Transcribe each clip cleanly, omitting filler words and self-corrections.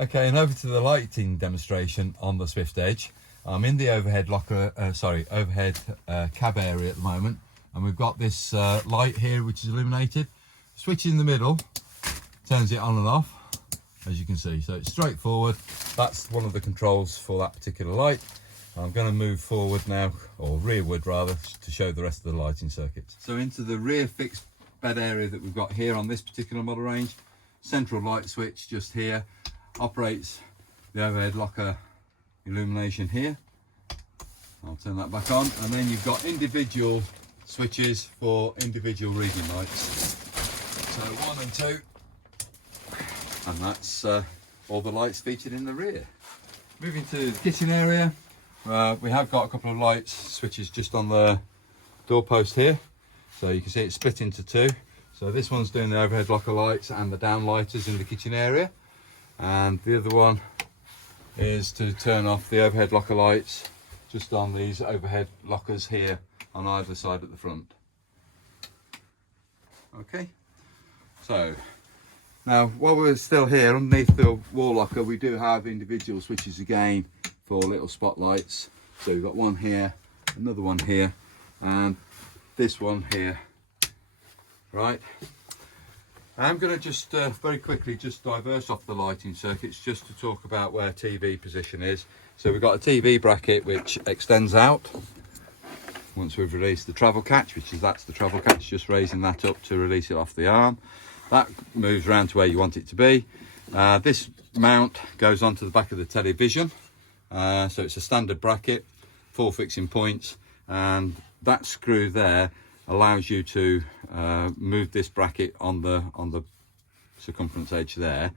Okay, and over to the lighting demonstration on the Swift Edge. I'm in the overhead overhead cab area at the moment, and we've got this light here which is illuminated. Switch in the middle turns it on and off, as you can see. So it's straightforward. That's one of the controls for that particular light. I'm going to move forward now, or rearward rather, to show the rest of the lighting circuits. So into the rear fixed bed area that we've got here on this particular model range. Central light switch just here operates the overhead locker illumination here. I'll turn that back on, and then you've got individual switches for individual reading lights. So 1 and 2, and that's all the lights featured in the rear. Moving to the kitchen area, we have got a couple of lights switches just on the doorpost here, so you can see it's split into two. So this one's doing the overhead locker lights and the downlighters in the kitchen area, and the other one is to turn off the overhead locker lights just on these overhead lockers here on either side at the front. Okay, so now while we're still here underneath the wall locker, we do have individual switches again for little spotlights. So we've got one here, another one here, and this one here. Right, I'm going to just very quickly just diverse off the lighting circuits just to talk about where TV position is. So we've got a TV bracket which extends out once we've released the travel catch, that's the travel catch, just raising that up to release it off the arm. That moves around to where you want it to be. This mount goes onto the back of the television, so it's a standard bracket, 4 fixing points, and that screw there allows you to move this bracket on the circumference edge there.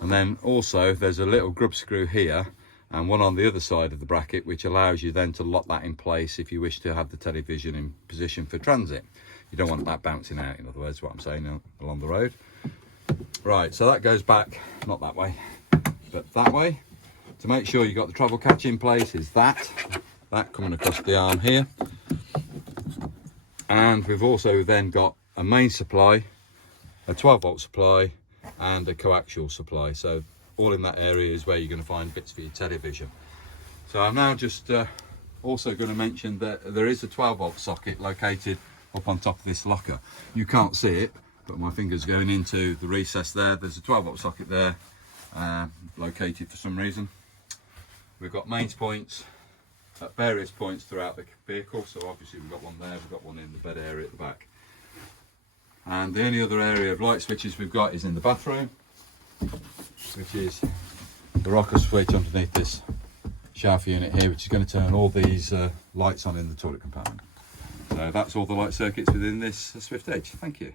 And then also there's a little grub screw here and one on the other side of the bracket, which allows you then to lock that in place if you wish to have the television in position for transit. You don't want that bouncing out, in other words, what I'm saying, along the road. Right, so that goes back, not that way, but that way. To make sure you got the travel catch in place is that coming across the arm here. And we've also then got a main supply, a 12-volt supply, and a coaxial supply. So all in that area is where you're going to find bits for your television. So I'm now just also going to mention that there is a 12-volt socket located up on top of this locker. You can't see it, but my finger's going into the recess there. There's a 12-volt socket there, located for some reason. We've got mains points at various points throughout the vehicle, so obviously we've got one there, we've got one in the bed area at the back, and the only other area of light switches we've got is in the bathroom, which is the rocker switch underneath this shower unit here, which is going to turn all these lights on in the toilet compartment. So that's all the light circuits within this Swift Edge. Thank you.